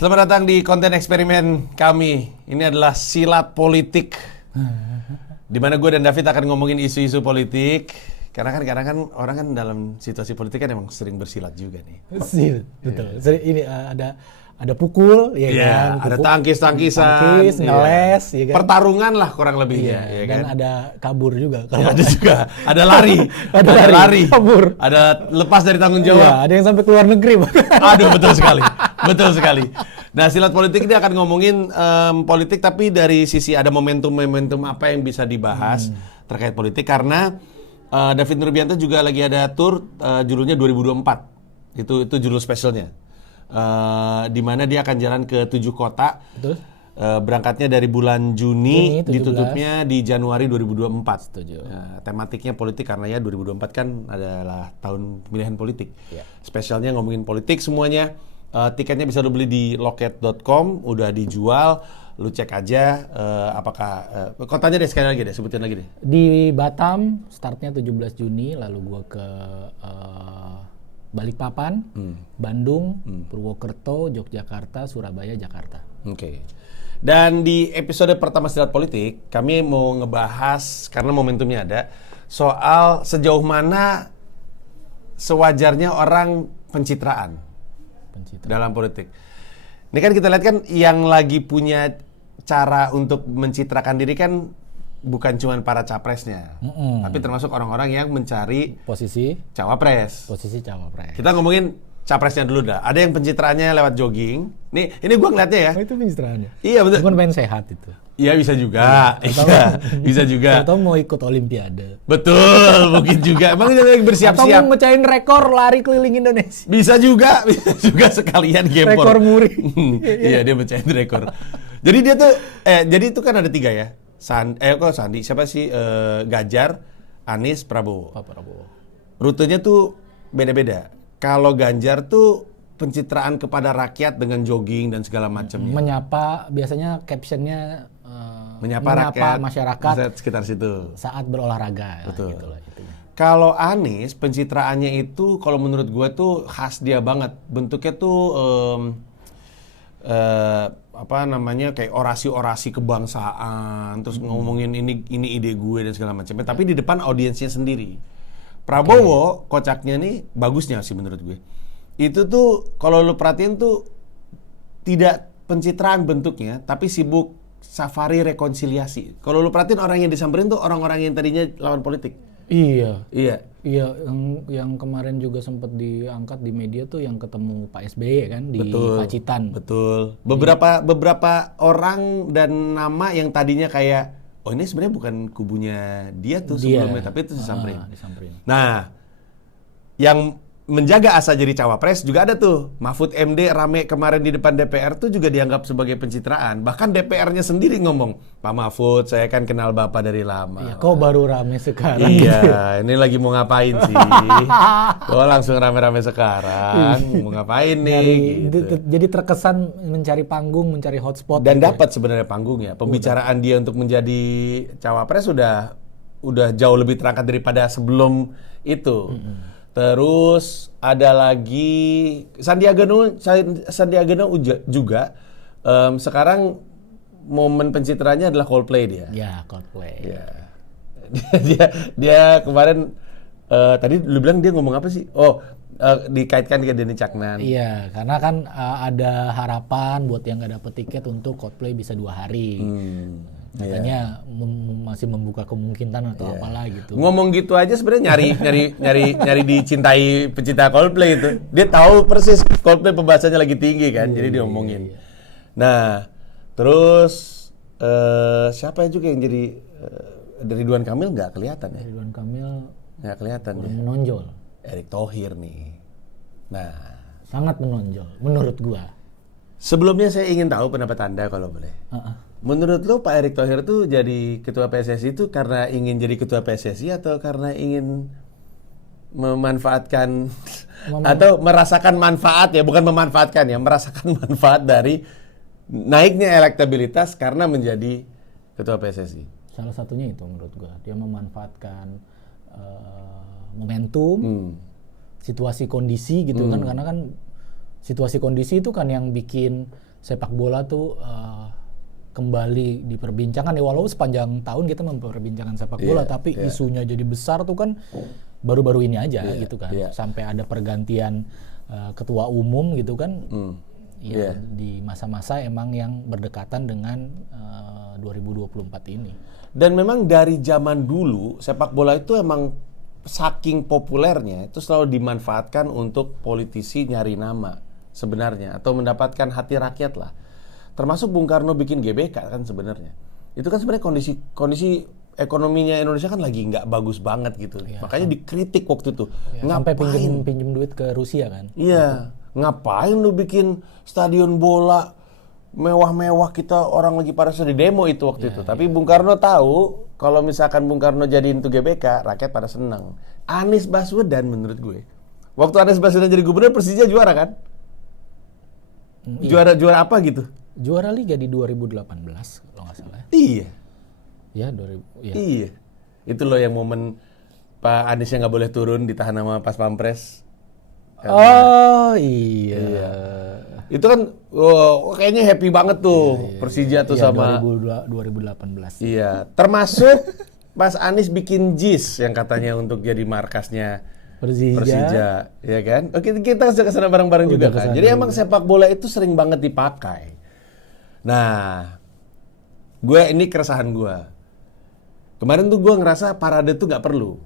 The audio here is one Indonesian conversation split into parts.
Selamat datang di konten eksperimen kami. Ini adalah Silat Politik, di mana gue dan David akan ngomongin isu-isu politik. Karena kan orang kan dalam situasi politik kan emang sering bersilat juga nih. Betul. Ini ada pukul, ya kan? Ada tangkis-tangkisan, ngeles, ya kan? Pertarungan lah kurang lebihnya, ya dan kan? ada kabur juga. Ada juga, ada lari, kabur, ada lepas dari tanggung Iya, jawab. ada yang sampai keluar negeri. Aduh, betul sekali. Nah, Silat Politik ini akan ngomongin politik, tapi dari sisi ada momentum apa yang bisa dibahas terkait politik, karena David Nurbianto juga lagi ada tour judulnya 2024. Itu judul spesialnya. Di mana dia akan jalan ke 7 kota. Betul. Berangkatnya dari bulan Juni 17. ditutupnya di Januari 2024. Setuju. Tematiknya politik karena ya 2024 kan adalah tahun pemilihan politik. Ya. Spesialnya ngomongin politik semuanya. Tiketnya bisa lo beli di loket.com, udah dijual. Lu cek aja apakah kotanya deh, sekali lagi deh, sebutin lagi deh. Di Batam startnya 17 Juni, lalu gua ke Balikpapan, Bandung, Purwokerto, Yogyakarta, Surabaya, Jakarta. Oke. Dan di episode pertama Silat Politik, kami mau ngebahas, karena momentumnya ada, soal sejauh mana sewajarnya orang pencitraan dalam politik. Ini kan kita lihat kan yang lagi punya cara untuk mencitrakan diri kan bukan cuma para capresnya, tapi termasuk orang-orang yang mencari Posisi cawapres. cawapres. Kita ngomongin capresnya dulu dah. Ada yang pencitraannya lewat jogging. Ini gua ngeliatnya ya. Oh, itu pencitraannya. Iya betul. Bukan main sehat itu. Iya bisa juga. Iya, bisa juga. Atau mau ikut Olimpiade. Betul, mungkin juga. Emang dia lagi Atau bersiap-siap. mau mecahin rekor lari keliling Indonesia. Bisa juga sekalian gempor. Rekor muri. Iya, dia mecahin rekor. Jadi dia tuh jadi itu kan ada 3 ya. Sandi, siapa sih? Ganjar, Anies, Prabowo. Pak Prabowo. Rutenya tuh beda-beda. Kalau Ganjar tuh pencitraan kepada rakyat dengan jogging dan segala macamnya. Menyapa, biasanya captionnya Menyapa rakyat, masyarakat sekitar situ. saat berolahraga. Betul. Gitu lah, itunya. Kalau Anies, pencitraannya itu kalau menurut gue tuh khas dia banget. Bentuknya tuh kayak orasi-orasi kebangsaan, terus ngomongin ini ide gue dan segala macamnya. Tapi di depan audiensnya sendiri. Prabowo kocaknya nih, bagusnya sih menurut gue. Itu tuh kalau lu perhatiin tuh tidak pencitraan bentuknya, tapi sibuk safari rekonsiliasi. Kalau lu perhatiin orang yang disamperin tuh orang-orang yang tadinya lawan politik. Iya, Iya. yang kemarin juga sempat diangkat di media tuh yang ketemu Pak SBY kan di Betul, Pacitan. Betul. Beberapa orang dan nama yang tadinya kayak, oh ini sebenarnya bukan kubunya dia tuh sebelumnya, tapi itu disamperin. Nah, yang menjaga asa jadi cawapres juga ada tuh. Mahfud MD rame kemarin di depan DPR tuh juga dianggap sebagai pencitraan. Bahkan DPR-nya sendiri ngomong, Pak Mahfud, saya kan kenal Bapak dari lama. Iya, kok baru rame sekarang? Iya, ini lagi mau ngapain sih? Kok langsung rame-rame sekarang? Mau ngapain nih? Gitu. Jadi terkesan mencari panggung, mencari hotspot. Dan gitu. dapat sebenarnya panggungnya. Pembicaraan dia untuk menjadi cawapres udah jauh lebih terangkat daripada sebelum itu. Terus ada lagi Sandiaga Uno juga sekarang momen pencitraannya adalah Coldplay dia. Ya, Coldplay. Ya. dia kemarin tadi lu bilang dia ngomong apa sih? Dikaitkan ke Denny Caknan. Iya, karena kan ada harapan buat yang nggak dapet tiket untuk Coldplay bisa 2 hari. Katanya masih membuka kemungkinan atau apalah gitu. Ngomong gitu aja sebenarnya nyari dicintai pecinta Coldplay itu. Dia tahu persis Coldplay pembahasannya lagi tinggi kan, jadi diomongin. Nah, terus siapa juga yang jadi dari Ridwan Kamil nggak kelihatan ya? Ridwan Kamil Nggak kelihatan ya. menonjol. Erick Thohir nih. Nah, Sangat menonjol menurut gua. sebelumnya saya ingin tahu pendapat Anda kalau boleh. Menurut lo Pak Erick Thohir tuh jadi ketua PSSI itu karena ingin jadi ketua PSSI atau karena ingin memanfaatkan atau merasakan manfaat ya, bukan memanfaatkan ya, merasakan manfaat dari naiknya elektabilitas karena menjadi ketua PSSI? Salah satunya itu menurut gua. Dia memanfaatkan momentum, situasi kondisi gitu kan, karena kan situasi kondisi itu kan yang bikin sepak bola tuh kembali diperbincangkan ya, walau sepanjang tahun kita memperbincangkan sepak bola, tapi isunya jadi besar tuh kan baru-baru ini aja gitu kan, sampai ada pergantian ketua umum gitu kan, di masa-masa emang yang berdekatan dengan 2024 ini. Dan memang dari zaman dulu sepak bola itu emang saking populernya itu selalu dimanfaatkan untuk politisi nyari nama sebenarnya atau mendapatkan hati rakyat lah. Termasuk Bung Karno bikin GBK kan sebenarnya. Itu kan sebenarnya kondisi ekonominya Indonesia kan lagi nggak bagus banget gitu. Makanya dikritik waktu itu. Sampai pinjem duit ke Rusia kan. Iya, ngapain lu bikin stadion bola mewah-mewah, kita orang lagi pada sedih demo itu waktu itu. Tapi Bung Karno tahu kalau misalkan Bung Karno jadiin itu GBK, rakyat pada seneng. Anies Baswedan menurut gue, waktu Anies Baswedan jadi gubernur, Persija juara kan? Juara apa gitu? Juara Liga di 2018 kalau nggak salah. Iya. Ya, Iya. Itu loh yang momen Pak Anies yang nggak boleh turun, ditahan sama Pas Pampres. Oh iya. Itu kan kayaknya happy banget tuh Persija tuh sama 2018. Iya, termasuk Mas Anies bikin JIS yang katanya untuk jadi markasnya Persija, ya kan? Oke, kita kesana bareng-bareng juga kan. Jadi emang sepak bola itu sering banget dipakai. Nah, ini keresahan gue. Kemarin tuh gue ngerasa parade tuh nggak perlu.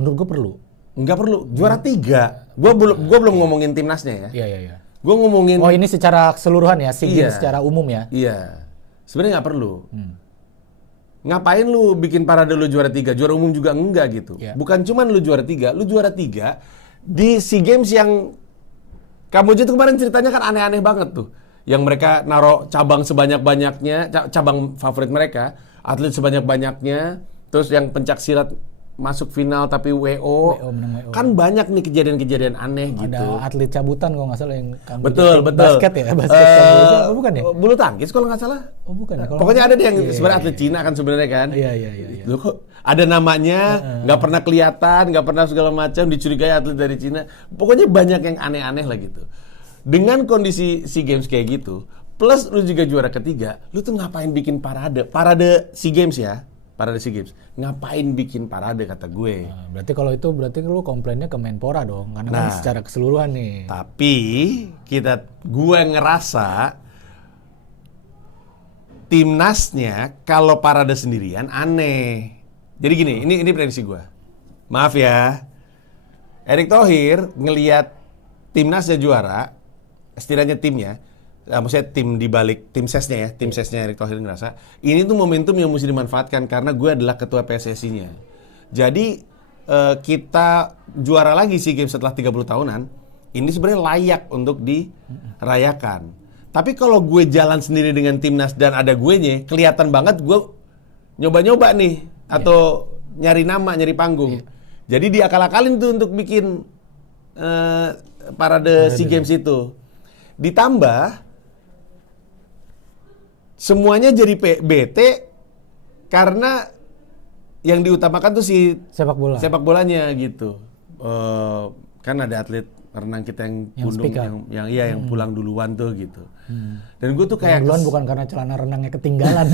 Menurut gue perlu. Nggak perlu. Juara 3. Gue belum ngomongin timnasnya ya. Iya. Gue ngomongin. Oh, ini secara keseluruhan ya, secara umum ya. Iya. Sebenarnya nggak perlu. Ngapain lu bikin parade lu juara 3, juara umum juga enggak gitu. Bukan cuman lu juara 3 di SEA Games yang Kamboja itu kemarin ceritanya kan aneh-aneh banget tuh. Yang mereka naruh cabang sebanyak-banyaknya, cabang favorit mereka, atlet sebanyak-banyaknya, terus yang pencak silat masuk final tapi WO. Kan banyak nih kejadian-kejadian aneh gitu. Ada atlet cabutan kalau nggak salah yang betul. Basket ya, basket Kamboja, bukan ya? Bulu tangkis kalau nggak salah. Oh bukan ya. Pokoknya ada deh yang sebenarnya atlet Cina kan sebenarnya kan. Iya. Loh, kok ada namanya, nggak pernah kelihatan, nggak pernah segala macam, dicurigai atlet dari Cina. Pokoknya banyak yang aneh-aneh lah gitu. Dengan kondisi SEA Games kayak gitu, plus lu juga juara ketiga, lu tuh ngapain bikin parade? Parade SEA Games ya, parade SEA Games. Ngapain bikin parade kata gue? Nah, berarti lu komplainnya ke Menpora dong, karena kan secara keseluruhan nih. Tapi gue ngerasa timnasnya kalau parade sendirian aneh. Jadi gini, ini prediksi gue. Maaf ya, Erick Thohir ngelihat timnasnya juara, setidaknya timnya, maksudnya tim dibalik tim sesnya ya, tim sesnya Erick Thohir ngerasa ini tuh momentum yang mesti dimanfaatkan karena gue adalah ketua PSSI-nya. Jadi kita juara lagi SEA Games setelah 30 tahunan, ini sebenarnya layak untuk dirayakan. Tapi kalau gue jalan sendiri dengan timnas dan ada gue-nya, kelihatan banget gue nyoba-nyoba nih atau nyari nama, nyari panggung. Jadi diakal-akalin tuh untuk bikin parade SEA Games itu. Ditambah semuanya jadi bete karena yang diutamakan tuh si sepak bolanya gitu. Kan ada atlet renang kita yang pundung yang pulang duluan tuh gitu. Dan gue tuh kayak duluan bukan karena celana renangnya ketinggalan.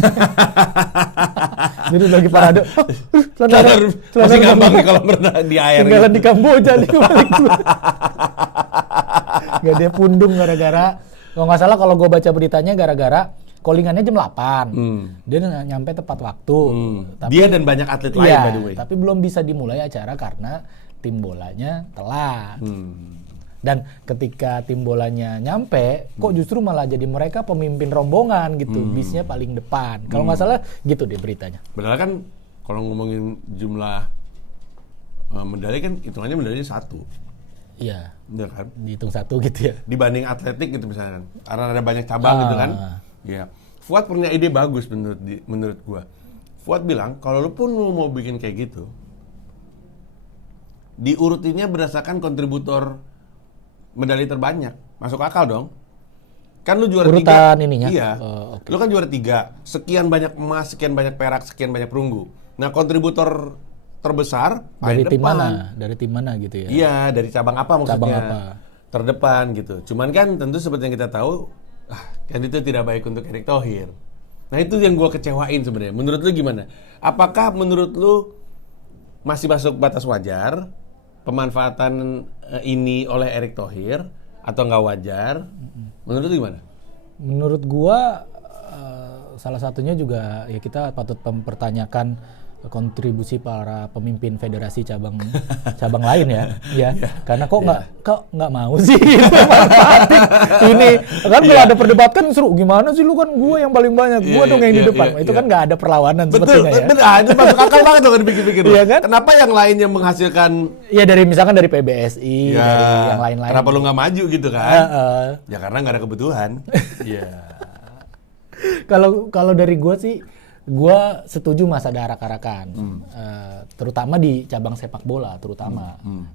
Jadi lagi parade. Masih gampang nih kalau berenang di air. Ketinggalan di Kamboja nih balik. Gak dia pundung gara-gara, kalau nggak salah kalau gue baca beritanya gara-gara callingannya jam 8. Dia nyampe tepat waktu. Tapi, dia dan banyak atlet lain by the way. Tapi belum bisa dimulai acara karena tim bolanya telat. Dan ketika tim bolanya nyampe, kok justru malah jadi mereka pemimpin rombongan gitu, bisnya paling depan. Kalau nggak salah gitu deh beritanya. Benar kan kalau ngomongin jumlah medali kan hitungannya medalinya 1. Iya. Bener kan? Dihitung 1 gitu ya. Dibanding atletik gitu misalnya. Karena ada banyak cabang gitu kan. Iya. Fuad punya ide bagus menurut gua. Fuad bilang kalau lu pun mau bikin kayak gitu, diurutinnya berdasarkan kontributor medali terbanyak. Masuk akal dong. Kan lu juara 3. Urutan ininya. Iya. Lu kan juara 3. Sekian banyak emas, sekian banyak perak, sekian banyak perunggu. Nah, kontributor terbesar dari tim depan. mana? Dari tim mana gitu ya? Iya, dari cabang apa maksudnya? Cabang apa? Terdepan gitu. Cuman kan tentu seperti yang kita tahu, Kan itu tidak baik untuk Erick Thohir. Nah itu yang gue kecewain sebenarnya. Menurut lu gimana? Apakah menurut lu masih masuk batas wajar pemanfaatan ini oleh Erick Thohir atau nggak wajar? Menurut lu gimana? Menurut gua salah satunya juga ya kita patut mempertanyakan kontribusi para pemimpin federasi cabang lain ya. Karena kok nggak mau sih manfaatin ini kan kalau ada perdebatkan seru gimana sih lu kan gua yang paling banyak gua dong yang di depan itu kan nggak ada perlawanan sepertinya ya. Betul, itu masuk akal banget dong dipikir-pikir. Iya kan? Kenapa yang lainnya menghasilkan? Ya misalkan dari PBSI, dari yang lain-lain. Kenapa lu nggak maju gitu kan? Ya karena nggak ada kebutuhan. Iya. Kalau dari gua sih, gua setuju masa ada arak-arakan, terutama di cabang sepak bola,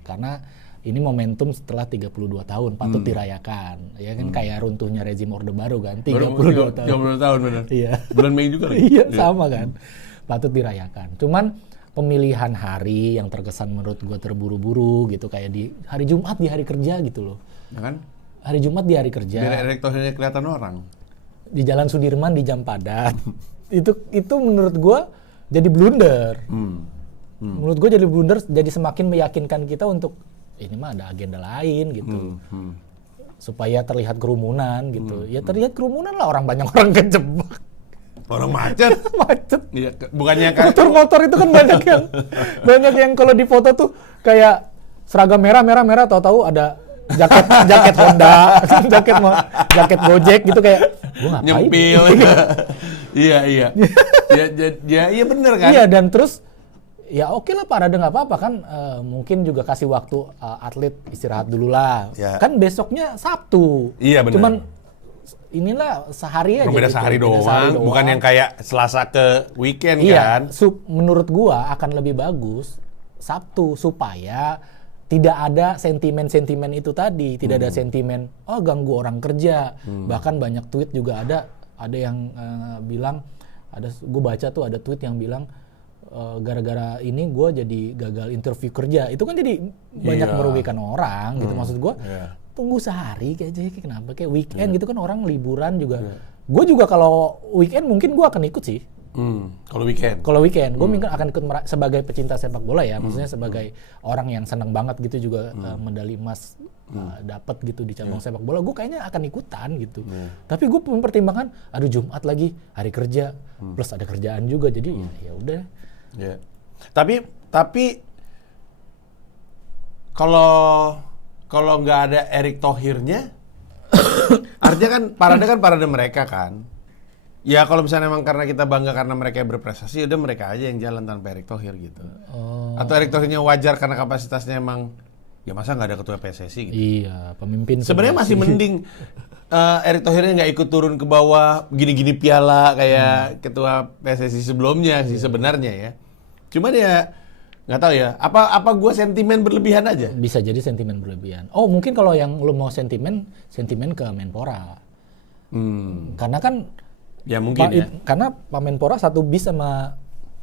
karena ini momentum setelah 32 tahun patut dirayakan, ya kan kayak runtuhnya rezim Orde Baru kan, 32 tahun. 32 tahun benar. Iya. Bulan Mei juga lagi. Iya, sama kan, patut dirayakan. Cuman pemilihan hari yang terkesan menurut gua terburu-buru gitu, kayak di hari Jumat di hari kerja gitu loh. Ya kan? Hari Jumat di hari kerja. Biar Erick Thohirnya kelihatan orang. Di Jalan Sudirman di jam padat. itu menurut gue jadi blunder. Menurut gue jadi blunder, jadi semakin meyakinkan kita untuk ini mah ada agenda lain gitu. Supaya terlihat kerumunan gitu. Ya terlihat kerumunan lah, banyak orang kejebak. Orang macet. Macet. Iya, bukannya kan Motor-motor itu kan banyak yang kalau di foto tuh kayak seragam merah tahu-tahu ada jaket Honda, jaket Gojek gitu kayak gua ngapain? Nyempil. Iya. Iya bener kan? Iya, dan terus ya oke lah parade nggak apa-apa kan, mungkin juga kasih waktu atlet istirahat dulu lah. Ya. Kan besoknya Sabtu. Iya benar. Cuman inilah sehari aja. Beda gitu. sehari doang, bukan yang kayak Selasa ke weekend kan? Iya, menurut gua akan lebih bagus Sabtu supaya tidak ada sentimen itu tadi, tidak ada sentimen ganggu orang kerja. Bahkan banyak tweet juga ada yang bilang, gue baca tuh ada tweet yang bilang gara-gara ini gue jadi gagal interview kerja. Itu kan jadi banyak merugikan orang gitu. Maksud gue tunggu sehari kayak kenapa kayak weekend gitu kan orang liburan juga. Gue juga kalau weekend mungkin gue akan ikut sih. Kalau weekend, gue mungkin akan ikut sebagai pecinta sepak bola ya, maksudnya sebagai orang yang senang banget gitu juga medali emas dapat gitu di cabang sepak bola, gue kayaknya akan ikutan gitu. Tapi gue mempertimbangkan, aduh Jumat lagi hari kerja, plus ada kerjaan juga, jadi ya udah. Yeah. Tapi kalau nggak ada Erick Thohirnya, artinya kan parade mereka kan. Ya kalau misalnya memang karena kita bangga karena mereka yang berprestasi, udah mereka aja yang jalan tanpa Erick Thohir gitu. Atau Erick Thohirnya wajar karena kapasitasnya emang, ya masa nggak ada ketua PSSI gitu. Iya, pemimpin. Sebenarnya masih mending Erick Thohirnya nggak ikut turun ke bawah gini-gini piala kayak ketua PSSI sebelumnya sih sebenarnya ya. Cuman ya nggak tahu ya. Apa gue sentimen berlebihan aja? Bisa jadi sentimen berlebihan. Oh mungkin kalau yang lu mau sentimen ke Menpora. Karena kan ya mungkin ya. Karena Pak Menpora satu bis sama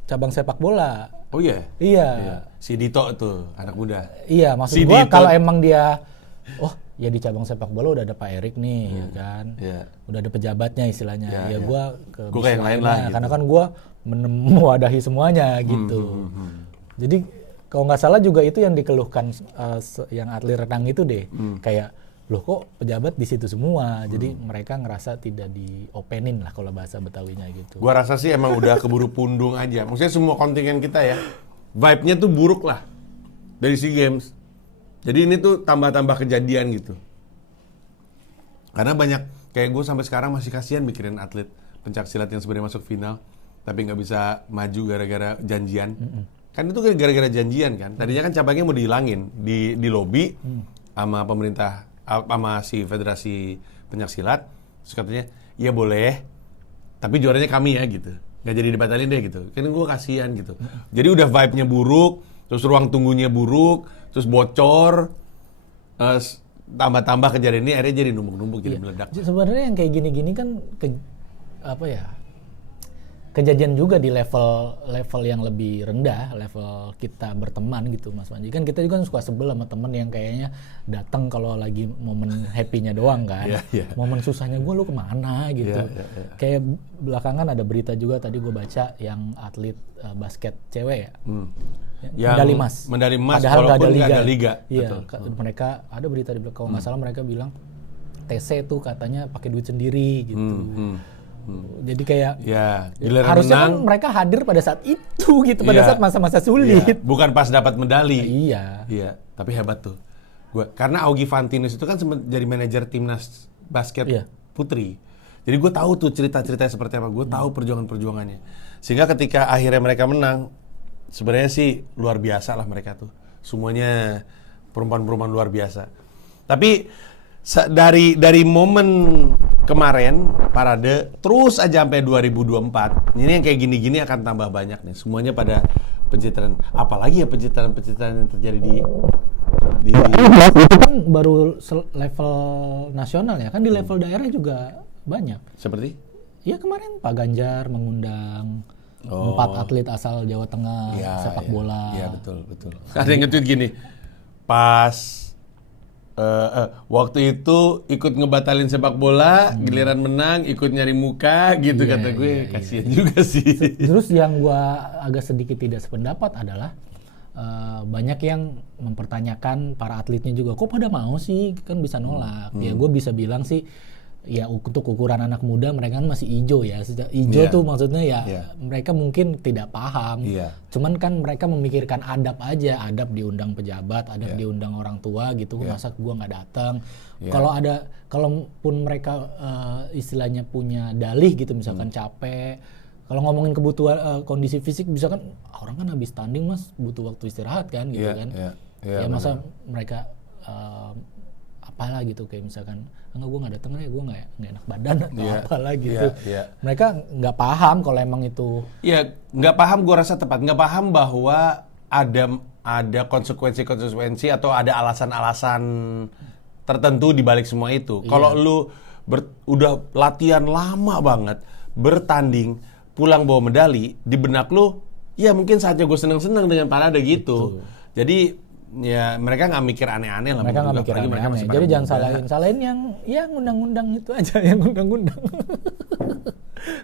cabang sepak bola. Oh iya? Iya. Si Dito tuh, anak muda. Iya, maksud gua kalau emang dia, ya di cabang sepak bola udah ada Pak Erick nih, ya kan? Iya. Udah ada pejabatnya istilahnya. Gua ke kayak yang lain lah gitu. Karena kan gua mewadahi semuanya gitu. Jadi kalau nggak salah juga itu yang dikeluhkan yang atlet renang itu deh. Kayak loh kok pejabat di situ semua, jadi mereka ngerasa tidak diopenin lah kalau bahasa Betawinya gitu. Gua rasa sih emang udah keburu pundung aja. Maksudnya semua kontingen kita ya, vibe-nya tuh buruk lah dari SEA Games. Jadi ini tuh tambah-tambah kejadian gitu. Karena banyak, kayak gue sampai sekarang masih kasihan mikirin atlet pencaksilat yang sebenarnya masuk final, tapi nggak bisa maju gara-gara janjian. Kan itu gara-gara janjian kan. Tadinya kan cabangnya mau dihilangin di lobby sama pemerintah, sama si Federasi Pencaksilat, terus katanya ya boleh, tapi juaranya kami ya gitu, nggak jadi dibatalin deh gitu. Kan gue kasihan gitu. Jadi udah vibe-nya buruk, terus ruang tunggunya buruk, terus bocor, tambah-tambah kejadian ini akhirnya jadi numpuk-numpuk jadi meledak. Sebenarnya yang kayak gini-gini kan apa ya? kejadian juga di level yang lebih rendah, level kita berteman gitu Mas Panji. Kan kita juga suka sebel sama temen yang kayaknya datang kalau lagi momen happy-nya doang kan. Momen susahnya gue lu kemana gitu. Kayak belakangan ada berita juga tadi gue baca yang atlet basket cewek ya. Medali emas padahal walaupun nggak ada liga. Iya, mereka ada berita di belakang kalau nggak salah mereka bilang TC tuh katanya pakai duit sendiri gitu. Jadi kayak harusnya kan mereka hadir pada saat itu gitu, pada saat masa-masa sulit. Bukan pas dapat medali. Iya. Tapi hebat tuh. Karena Augie Fantinus itu kan sempat jadi manajer timnas basket putri. Jadi gue tahu tuh cerita-ceritanya seperti apa. Gue tahu perjuangan-perjuangannya. Sehingga ketika akhirnya mereka menang, sebenarnya sih luar biasa lah mereka tuh. Semuanya perempuan-perempuan luar biasa. Tapi dari momen kemarin parade terus aja sampai 2024 ini yang kayak gini-gini akan tambah banyak nih, semuanya pada pencitraan, apalagi ya pencitraan yang terjadi di itu kan baru level nasional ya, kan di level daerah juga banyak. Seperti? Ya kemarin Pak Ganjar mengundang 4 atlet asal Jawa Tengah sepak bola. Iya betul. Ada yang nge-tweet gini, pas waktu itu ikut ngebatalin sepak bola, giliran menang ikut nyari muka gitu, kata gue. Kasian juga sih. Terus yang gue agak sedikit tidak sependapat adalah banyak yang mempertanyakan para atletnya juga, kok pada mau sih, kan bisa nolak. Ya gue bisa bilang sih, ya untuk ukuran anak muda mereka kan masih ijo ya. Ijo tuh maksudnya mereka mungkin tidak paham. Cuman kan mereka memikirkan adab aja, adab diundang pejabat, adab diundang orang tua gitu. Masa gua nggak datang? Kalaupun mereka istilahnya punya dalih gitu, misalkan capek. Kalau ngomongin kebutuhan kondisi fisik, misalkan orang kan habis tanding Mas butuh waktu istirahat kan gitu kan. Ya masa mereka apalah gitu, kayak misalkan enggak, gue nggak datang ya, gue nggak enak badan atau apalah gitu. Mereka nggak paham kalau emang itu. Iya, nggak paham, gue rasa tepat. Nggak paham bahwa ada konsekuensi atau ada alasan-alasan tertentu di balik semua itu. Kalau lu udah latihan lama banget, bertanding, pulang bawa medali, di benak lu, ya mungkin saatnya gue seneng-seneng dengan parade gitu. Jadi ya mereka nggak mikir aneh-aneh lah. Mereka nggak mikir aneh-aneh. Jadi jangan salahin yang ngundang-ngundang itu aja, yang ngundang-ngundang.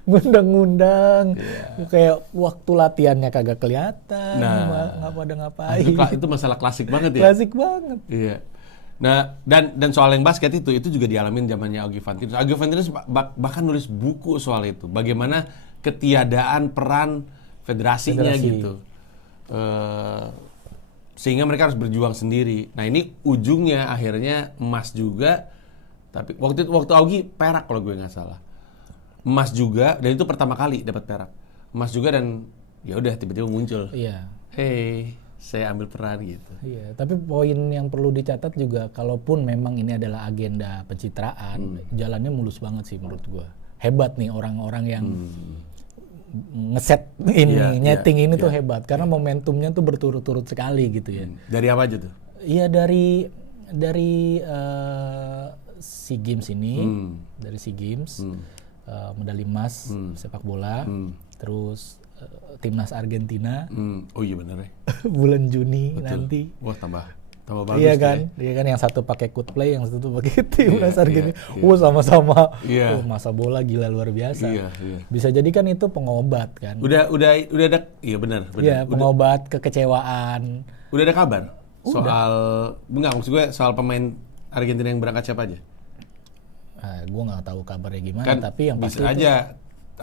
Ngundang-ngundang. Kayak waktu latihannya kagak kelihatan. Nggak pada ngapain. Itu masalah klasik banget ya. Klasik banget. Iya. Nah, dan soal yang basket itu juga dialamin zamannya Augie Fantinus. Augie Fantinus bahkan nulis buku soal itu. Bagaimana ketiadaan peran federasinya gitu. Sehingga mereka harus berjuang sendiri. Nah ini ujungnya akhirnya emas juga. Tapi waktu Augie perak kalau gue nggak salah. Emas juga, dan itu pertama kali dapat perak. Emas juga, dan ya udah tiba-tiba muncul. Iya. Hey, saya ambil peran gitu. Iya. Tapi poin yang perlu dicatat juga, kalaupun memang ini adalah agenda pencitraan, jalannya mulus banget sih menurut gue. Hebat nih orang-orang yang ngeset ini, nyeting ini tuh hebat, karena momentumnya tuh berturut-turut sekali gitu ya. Dari apa aja tuh? Iya dari SEA Games ini, dari SEA Games, medali emas sepak bola, terus timnas Argentina. Oh iya benar ya. Bulan Juni nanti. Wah tambah bagus. Iya kan, yang satu pakai Coldplay, yang satu pakai timnas Argentina. Sama-sama. Masa bola gila luar biasa. Bisa jadi kan itu pengobat kan. Udah ada, iya benar. Iya, pengobat kekecewaan. Udah ada kabar soal, enggak maksud gue soal pemain Argentina yang berangkat siapa aja? Gue nggak tahu kabarnya gimana, kan tapi yang pasti bisa aja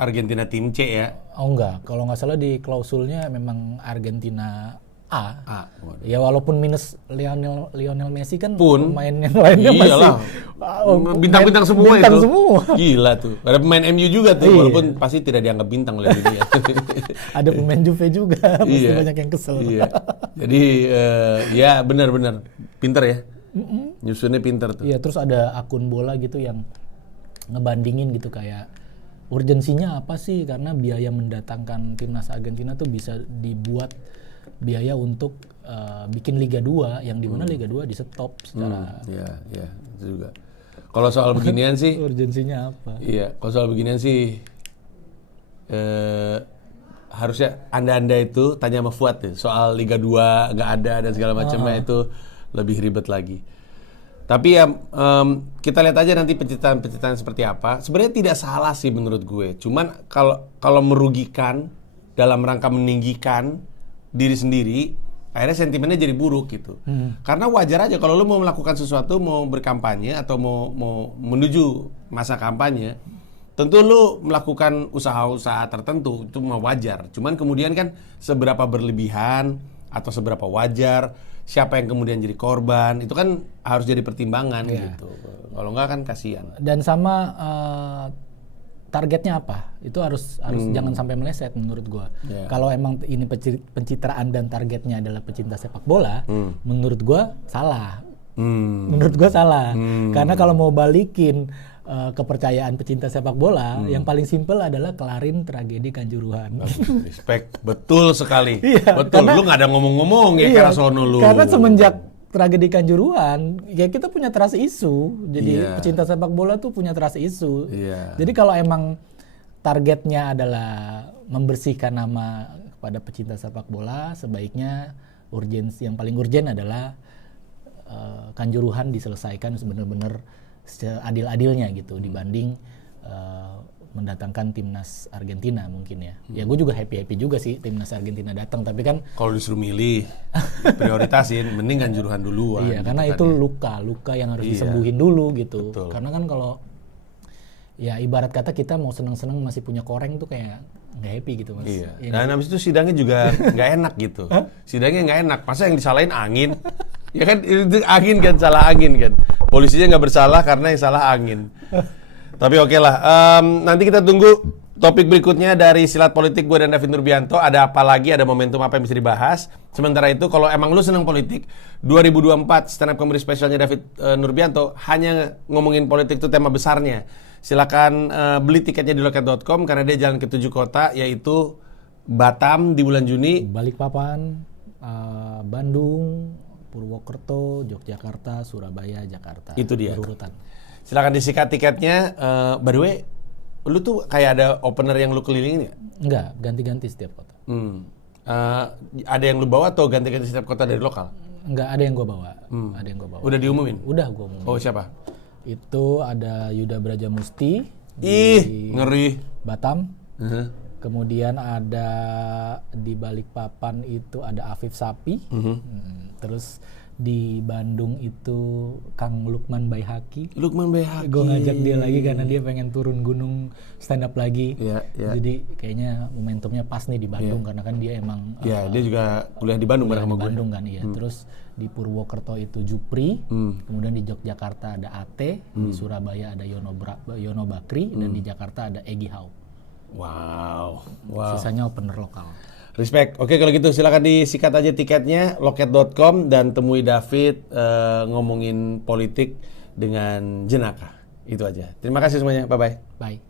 Argentina tim C ya. Oh enggak, kalau nggak salah di klausulnya memang Argentina A. Ya walaupun minus Lionel Messi kan pemain yang lainnya masih bintang-bintang semua bintang itu. Semua. Gila tuh. Ada pemain MU juga tuh, walaupun pasti tidak dianggap bintang oleh dunia. Ada pemain Juve juga, pasti banyak yang kesel. Jadi ya benar-benar pinter ya. Nyusunnya pinter tuh. Iya, terus ada akun bola gitu yang ngebandingin gitu kayak urgensinya apa sih, karena biaya mendatangkan timnas Argentina tuh bisa dibuat biaya untuk bikin Liga 2, yang dimana Liga 2 di stop secara iya itu juga. Kalau soal beginian sih urgensinya apa? Iya, kalau soal beginian sih harusnya anda itu tanya sama Fuad deh, soal Liga 2 nggak ada dan segala macamnya itu lebih ribet lagi. Tapi ya kita lihat aja nanti pencitraan seperti apa. Sebenarnya tidak salah sih menurut gue. Cuman kalau merugikan dalam rangka meninggikan diri sendiri, akhirnya sentimennya jadi buruk gitu. Karena wajar aja kalau lu mau melakukan sesuatu, mau berkampanye atau mau menuju masa kampanye, tentu lu melakukan usaha-usaha tertentu, itu mah wajar. Cuman kemudian kan seberapa berlebihan atau seberapa wajar, siapa yang kemudian jadi korban, itu kan harus jadi pertimbangan gitu. Kalau enggak kan kasihan. Dan sama targetnya apa? Itu harus jangan sampai meleset menurut gua. Kalau emang ini pencitraan dan targetnya adalah pecinta sepak bola, menurut gua salah. Menurut gua salah. Karena kalau mau balikin kepercayaan pecinta sepak bola, yang paling simpel adalah kelarin tragedi Kanjuruhan. Respect, betul sekali. Iya, betul, karena, lu nggak ada ngomong-ngomong ya karena sono lu. Karena semenjak tragedi Kanjuruhan, ya kita punya trust isu. Jadi pecinta sepak bola tuh punya trust isu. Jadi kalau emang targetnya adalah membersihkan nama kepada pecinta sepak bola, sebaiknya urgensi yang paling urgen adalah Kanjuruhan diselesaikan benar-benar seadil-adilnya gitu dibanding mendatangkan timnas Argentina mungkin ya. Ya gue juga happy juga sih timnas Argentina datang, tapi kan kalau disuruh milih prioritasin mending Kanjuruhan duluan. Iya, karena itu luka yang harus disembuhin dulu gitu. Betul. Karena kan kalau ya ibarat kata kita mau seneng-seneng masih punya koreng tuh kayak nggak happy gitu Mas. Iya. Dan habis itu sidangnya juga nggak enak gitu. Sidangnya nggak enak. Masa yang disalahin angin? Ya kan itu angin kan, salah angin kan. Polisinya nggak bersalah karena yang salah angin. Tapi oke lah. Nanti kita tunggu topik berikutnya dari Silat Politik gue dan David Nurbianto. Ada apa lagi? Ada momentum apa yang bisa dibahas? Sementara itu kalau emang lu seneng politik, 2024 stand up comedy spesialnya David Nurbianto hanya ngomongin politik itu tema besarnya. Silakan beli tiketnya di loket.com karena dia jalan ke 7 kota, yaitu Batam di bulan Juni, Balikpapan, Bandung, Purwokerto, Yogyakarta, Surabaya, Jakarta. Itu dia. Berurutan. Silakan disikat tiketnya. By the way, lu tuh kayak ada opener yang lu kelilingin ya? Enggak, ganti-ganti setiap kota. Ada yang lu bawa atau ganti-ganti setiap kota dari lokal? Enggak, ada yang gua bawa. Ada yang gua bawa. Udah diumumin? Udah gua umumin. Oh, siapa? Itu ada Yuda Brajamusti Ih, ngeri. Batam. Kemudian ada di Balikpapan itu ada Afif Sapi. Terus di Bandung itu Kang Lukman Baihaqi. Lukman Baihaqi. Gue ngajak dia lagi karena dia pengen turun gunung stand up lagi. Iya. Jadi kayaknya momentumnya pas nih di Bandung karena kan dia emang dia juga kuliah di Bandung bareng sama gue. Bandung kan iya. Terus di Purwokerto itu Jupri, kemudian di Yogyakarta ada Ate, di Surabaya ada Yono Bakri, dan di Jakarta ada Egy Hau. Wow. Sisanya opener lokal. Respect. Oke, kalau gitu silakan disikat aja tiketnya loket.com dan temui David ngomongin politik dengan jenaka. Itu aja. Terima kasih semuanya. Bye-bye. Bye.